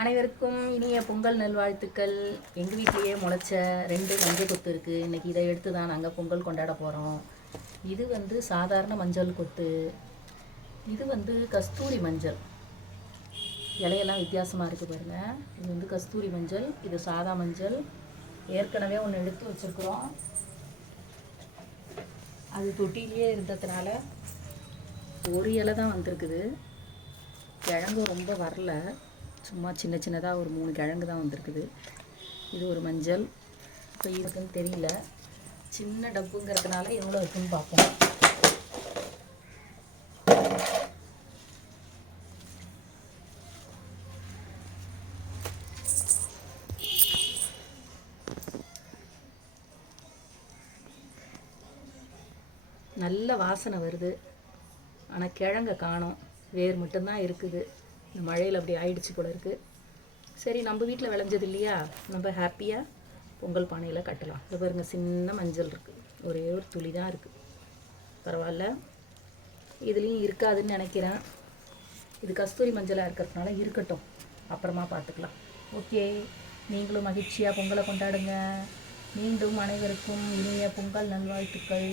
அனைவருக்கும் இனிய பொங்கல் நல்வாழ்த்துக்கள். எங்கள் வீட்லேயே முளைச்ச ரெண்டு மஞ்சள் கொத்து இருக்குது இன்றைக்கி இதை எடுத்து தான் நாங்கள் பொங்கல் கொண்டாட போகிறோம் இது வந்து சாதாரண மஞ்சள் கொத்து. இது வந்து கஸ்தூரி மஞ்சள். இலையெல்லாம் வித்தியாசமாக இருக்குது பாருங்கள் இது வந்து கஸ்தூரி மஞ்சள். இது சாதா மஞ்சள். ஏற்கனவே ஒன்று எடுத்து வச்சுருக்குறோம். அது தொட்டிலேயே இருந்ததுனால ஒரு இலை தான் வந்திருக்குது. கிழங்கு ரொம்ப வரல. சும்மா சின்ன சின்னதாக ஒரு மூணு கிழங்கு தான் வந்திருக்குது. இது ஒரு மஞ்சள். இப்போ இருக்குன்னு தெரியல. சின்ன டப்புங்கிறதுனால எவ்வளோ இருக்குன்னு பார்ப்போம். நல்ல வாசனை வருது. ஆனால் கிழங்க காணும். வேர் மட்டும்தான் இருக்குது. இந்த மழையில் அப்படி ஆயிடுச்சு போல இருக்குது சரி நம்ம வீட்டில் விளைஞ்சது இல்லையா? நம்ம ஹாப்பியாக பொங்கல் பானையில் கட்டலாம். இது பாருங்கள் சின்ன மஞ்சள் இருக்குது ஒரே ஒரு துளி தான் இருக்குது பரவாயில்ல. இதுலேயும் இருக்காதுன்னு நினைக்கிறேன். இது கஸ்தூரி மஞ்சளாக இருக்கிறதுனால இருக்கட்டும். அப்புறமா பார்த்துக்கலாம். ஓகே. நீங்களும் மகிழ்ச்சியாக பொங்கலை கொண்டாடுங்க. மீண்டும் அனைவருக்கும் இனிய பொங்கல் நல்வாழ்த்துக்கள்.